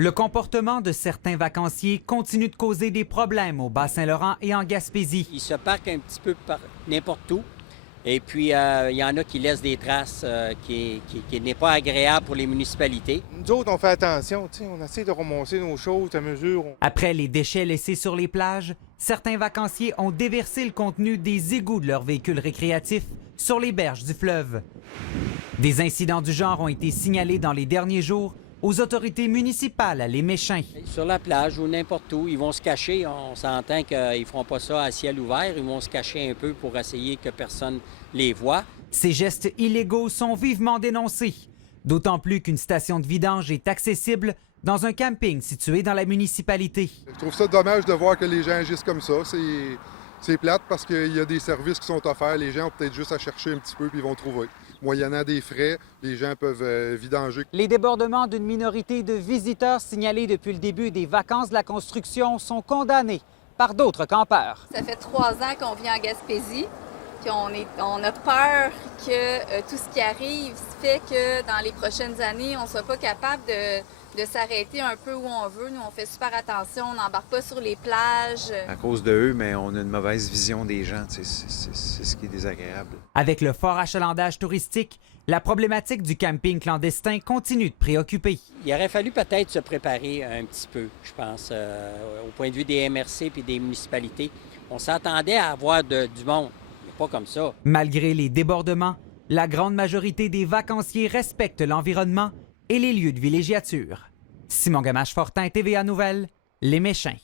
Le comportement de certains vacanciers continue de causer des problèmes au Bas-Saint-Laurent et en Gaspésie. Ils se parquent un petit peu n'importe où. Et puis, il y en a qui laissent des traces qui n'est pas agréable pour les municipalités. Nous autres, on fait attention, on essaie de remonter nos choses à mesure. Après les déchets laissés sur les plages, certains vacanciers ont déversé le contenu des égouts de leurs véhicules récréatifs sur les berges du fleuve. Des incidents du genre ont été signalés dans les derniers jours aux autorités municipales à Les Méchins. Sur la plage ou n'importe où, ils vont se cacher. On s'entend qu'ils ne feront pas ça à ciel ouvert. Ils vont se cacher un peu pour essayer que personne les voie. Ces gestes illégaux sont vivement dénoncés, d'autant plus qu'une station de vidange est accessible dans un camping situé dans la municipalité. Je trouve ça dommage de voir que les gens agissent comme ça. C'est plate parce qu'il y a des services qui sont offerts. Les gens ont peut-être juste à chercher un petit peu puis ils vont trouver. Moyennant des frais, les gens peuvent vidanger. Les débordements d'une minorité de visiteurs signalés depuis le début des vacances de la construction sont condamnés par d'autres campeurs. Ça fait 3 ans qu'on vit en Gaspésie, puis on a peur que tout ce qui arrive fait que dans les prochaines années, on ne soit pas capable de s'arrêter un peu où on veut. Nous, on fait super attention, on n'embarque pas sur les plages. À cause de eux, mais on a une mauvaise vision des gens. C'est ce qui est désagréable. Avec le fort achalandage touristique, la problématique du camping clandestin continue de préoccuper. Il aurait fallu peut-être se préparer un petit peu, je pense, au point de vue des MRC et des municipalités. On s'attendait à avoir du monde, mais pas comme ça. Malgré les débordements, la grande majorité des vacanciers respectent l'environnement et les lieux de villégiature. Simon Gamache-Fortin, TVA Nouvelles, Les Méchins.